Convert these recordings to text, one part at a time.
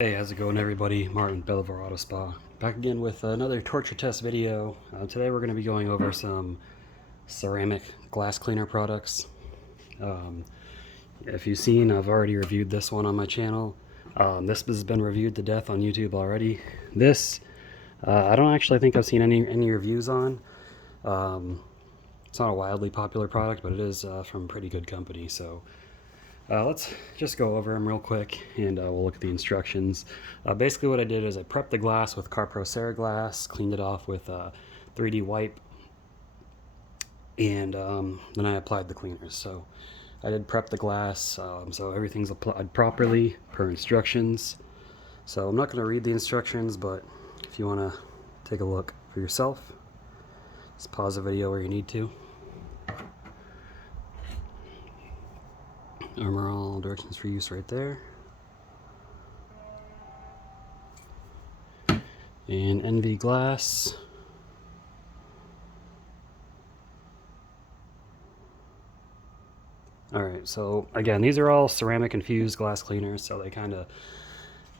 Hey, how's it going everybody? Martin, Bellevue Auto Spa. Back again with another torture test video. Today we're going to be going over some ceramic glass cleaner products. If you've seen, I've already reviewed this one on my channel. This has been reviewed to death on YouTube already. This, I don't actually think I've seen any reviews on. It's not a wildly popular product, but it is from a pretty good company, so let's just go over them real quick and we'll look at the instructions. Basically what I did is I prepped the glass with Carpro Ceraglass, cleaned it off with 3D wipe, and then I applied the cleaners. So I did prep the glass, so everything's applied properly per instructions. So I'm not going to read the instructions, but if you want to take a look for yourself, just pause the video where you need to. Armorall directions for use right there. And NV Glass. Alright, so again, these are all ceramic infused glass cleaners, so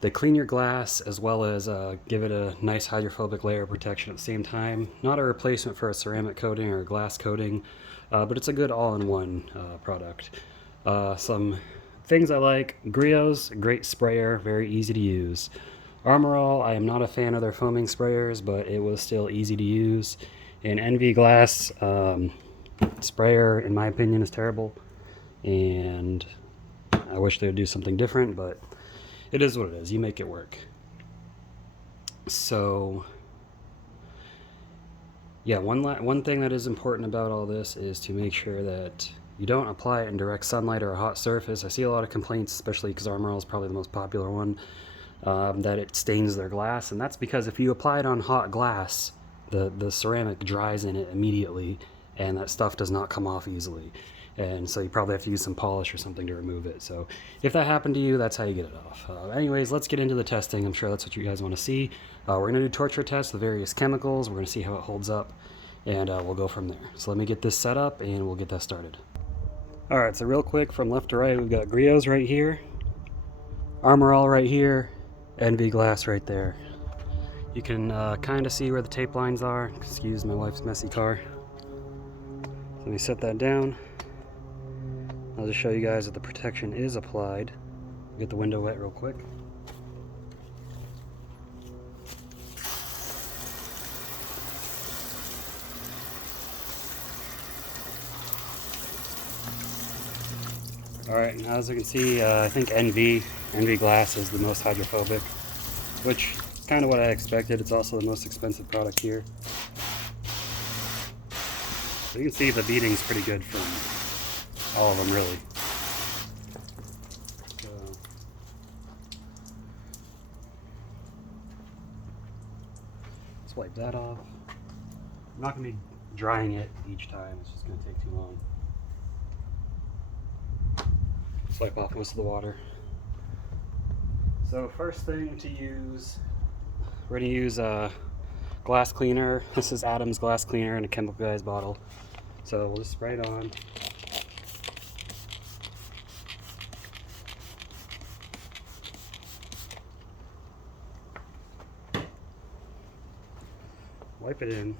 they clean your glass as well as give it a nice hydrophobic layer of protection at the same time. Not a replacement for a ceramic coating or a glass coating, but it's a good all-in-one product. Some things I like: Griot's, great sprayer, very easy to use. Armorall, I am not a fan of their foaming sprayers, but it was still easy to use. And NV Glass sprayer, in my opinion, is terrible, and I wish they would do something different, but it is what it is. You make it work. So yeah, one thing that is important about all this is to make sure that you don't apply it in direct sunlight or a hot surface. I see a lot of complaints, especially because Armorall is probably the most popular one, that it stains their glass, and that's because if you apply it on hot glass, the ceramic dries in it immediately, and that stuff does not come off easily. And so you probably have to use some polish or something to remove it. So if that happened to you, that's how you get it off. Anyways, let's get into the testing. I'm sure that's what you guys want to see. We're going to do torture tests with various chemicals. We're going to see how it holds up, and we'll go from there. So let me get this set up, and we'll get that started. Alright, so real quick, from left to right, we've got Griot's right here, Armorall right here, NV Glass right there. You can kind of see where the tape lines are. Excuse my wife's messy car. So let me set that down. I'll just show you guys that the protection is applied. Get the window wet real quick. Alright, now as you can see, I think NV Glass is the most hydrophobic, which is kind of what I expected. It's also the most expensive product here. So you can see the beating's pretty good from all of them, really. So, let's wipe that off. I'm not going to be drying it each time, it's just going to take too long. Wipe off most of the water. So first thing to use, we're going to use a glass cleaner. This is Adam's glass cleaner in a Chemical Guys bottle. So we'll just spray it on. Wipe it in.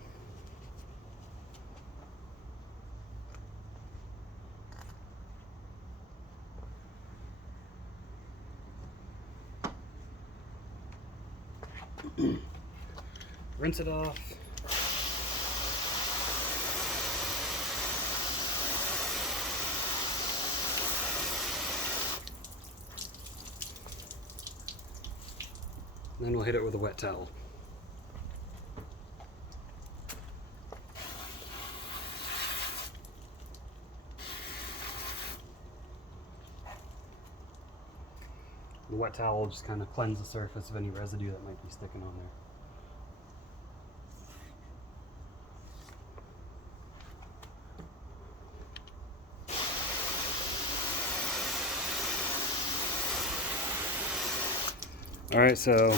Rinse it off. Then we'll hit it with a wet towel. The wet towel will just kind of cleanse the surface of any residue that might be sticking on there. Alright, so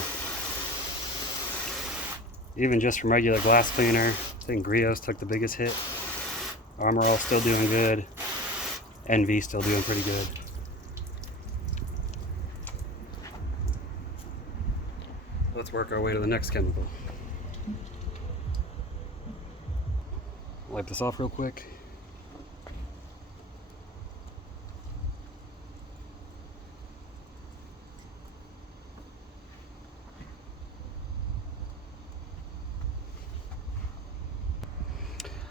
even just from regular glass cleaner, I think Griot's took the biggest hit. Armorall still doing good. NV still doing pretty good. let's work our way to the next chemical. Wipe this off real quick.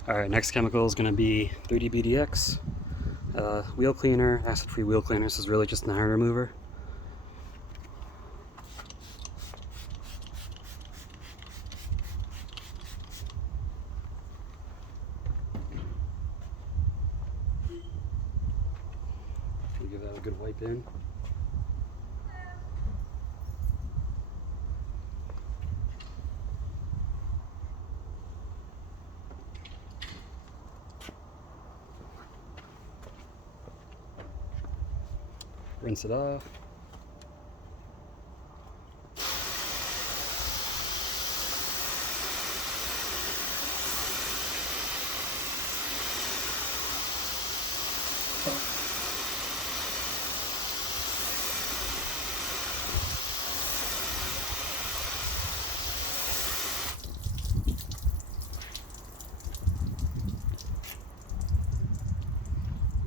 Alright, next chemical is going to be 3D-BDX. Wheel cleaner, acid-free wheel cleaner. This is really just an iron remover. Give that a good wipe in. Rinse it off.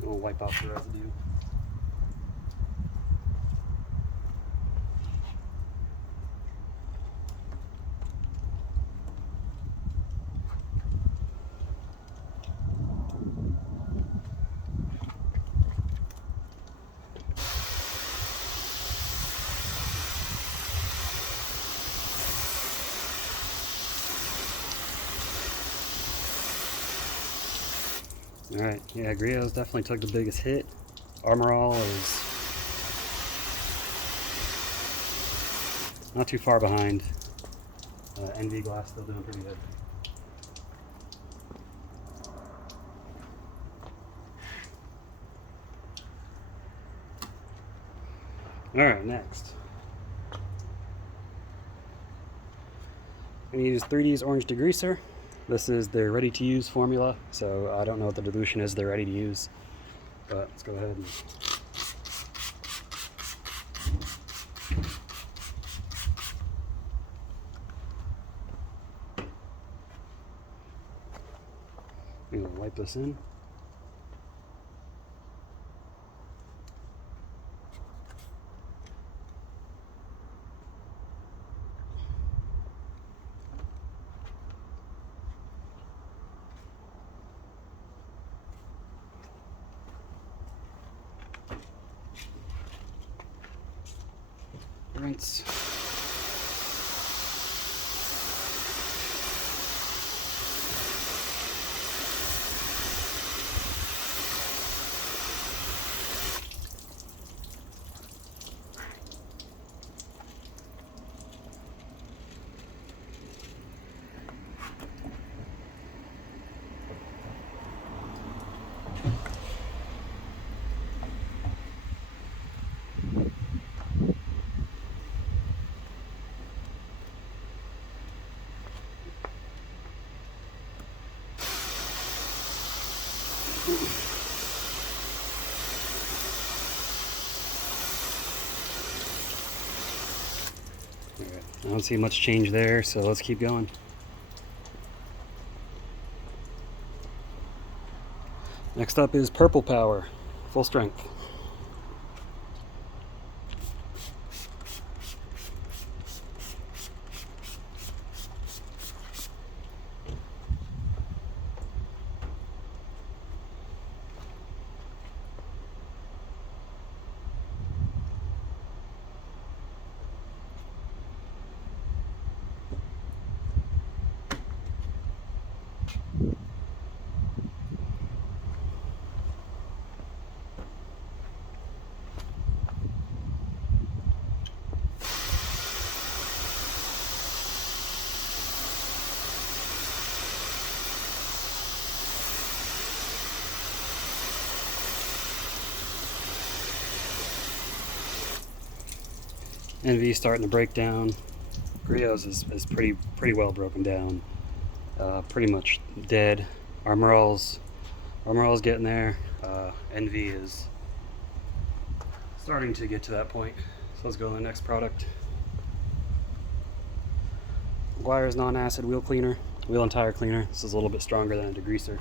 We'll wipe off the residue. Alright, yeah, Griot's definitely took the biggest hit. Armorall is not too far behind. NV Glass still doing pretty good. Alright, next. I'm going to use 3D's Orange Degreaser. This is their ready-to-use formula, so I don't know what the dilution is they're ready to use. But let's go ahead and I'm going to wipe this in. Rinse. I don't see much change there, so let's keep going. Next up is Purple Power, full strength. NV starting to break down. Griot's is pretty well broken down. Pretty much dead. Armorall's getting there. NV is starting to get to that point. So let's go to the next product. Maguire's non-acid wheel cleaner, wheel and tire cleaner. This is a little bit stronger than a degreaser.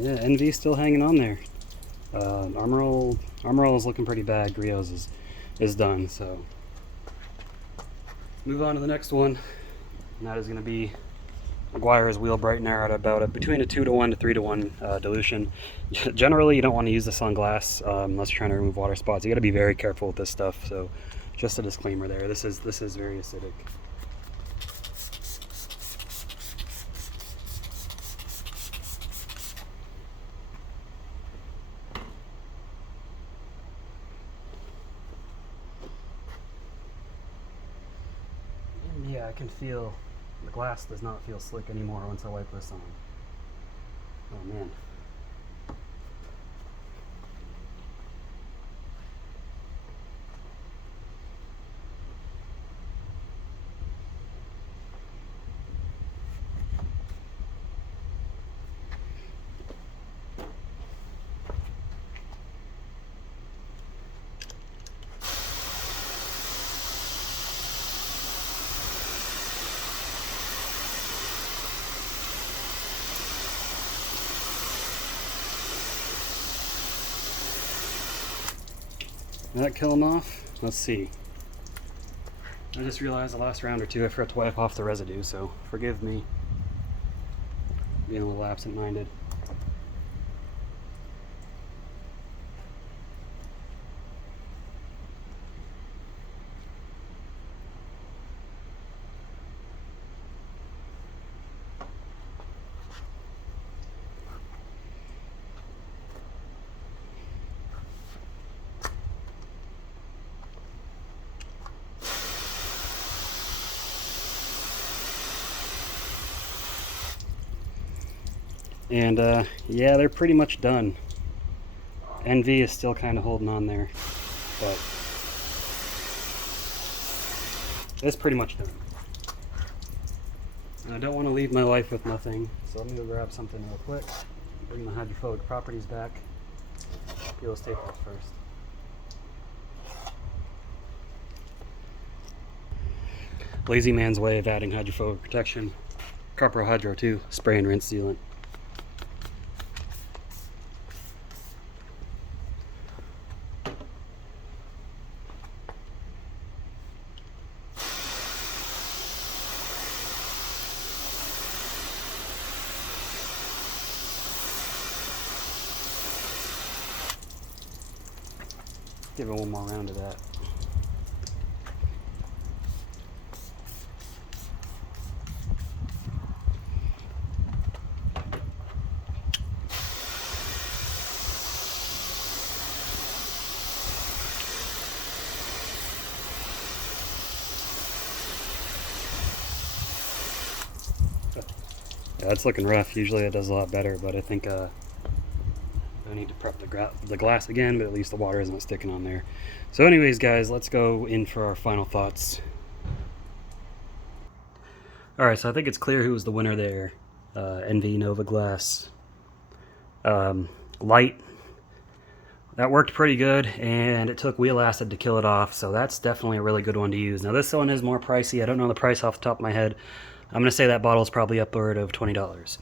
Yeah, NV still hanging on there. Armorall is looking pretty bad. Griot's is done. So move on to the next one, and that is going to be Maguire's wheel brightener at about between a 2-to-1 to 3-to-1 dilution. Generally, you don't want to use this on glass unless you're trying to remove water spots. You got to be very careful with this stuff. So just a disclaimer there. This is very acidic. Yeah, I can feel the glass does not feel slick anymore once I wipe this on. Oh man. Did that kill him off? Let's see. I just realized the last round or two I forgot to wipe off the residue, so forgive me being a little absent-minded. And yeah, they're pretty much done. NV is still kind of holding on there, but it's pretty much done. And I don't want to leave my life with nothing, so let me go grab something real quick. Bring the hydrophobic properties back. Peel this tape off first. Lazy man's way of adding hydrophobic protection. Carpro Hydro 2, spray and rinse sealant. Give it one more round of that. Yeah, it's looking rough. Usually it does a lot better, but I think I need to prep the glass again, but at least the water isn't sticking on there. So anyways, guys, let's go in for our final thoughts. Alright, so I think it's clear who was the winner there. NV Glass Lite. That worked pretty good, and it took wheel acid to kill it off, so that's definitely a really good one to use. Now this one is more pricey. I don't know the price off the top of my head. I'm going to say that bottle is probably upward of $20.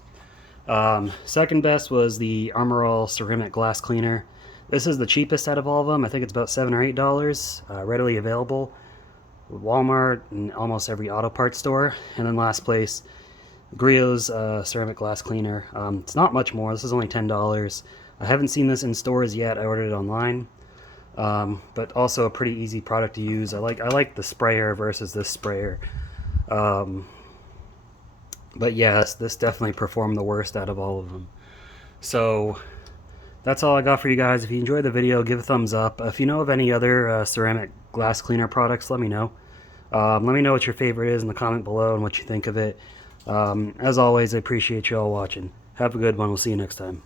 Second best was the Armorall ceramic glass cleaner. This is the cheapest out of all of them. I think it's about $7 or $8, readily available at Walmart and almost every auto parts store. And then last place, Griot's ceramic glass cleaner. It's not much more. This is only $10. I haven't seen this in stores yet. I ordered it online. but also a pretty easy product to use. I like the sprayer versus this sprayer. But yes, this definitely performed the worst out of all of them. So that's all I got for you guys. If you enjoyed the video, give a thumbs up. If you know of any other ceramic glass cleaner products, let me know. Let me know what your favorite is in the comment below and what you think of it. As always, I appreciate you all watching. Have a good one. We'll see you next time.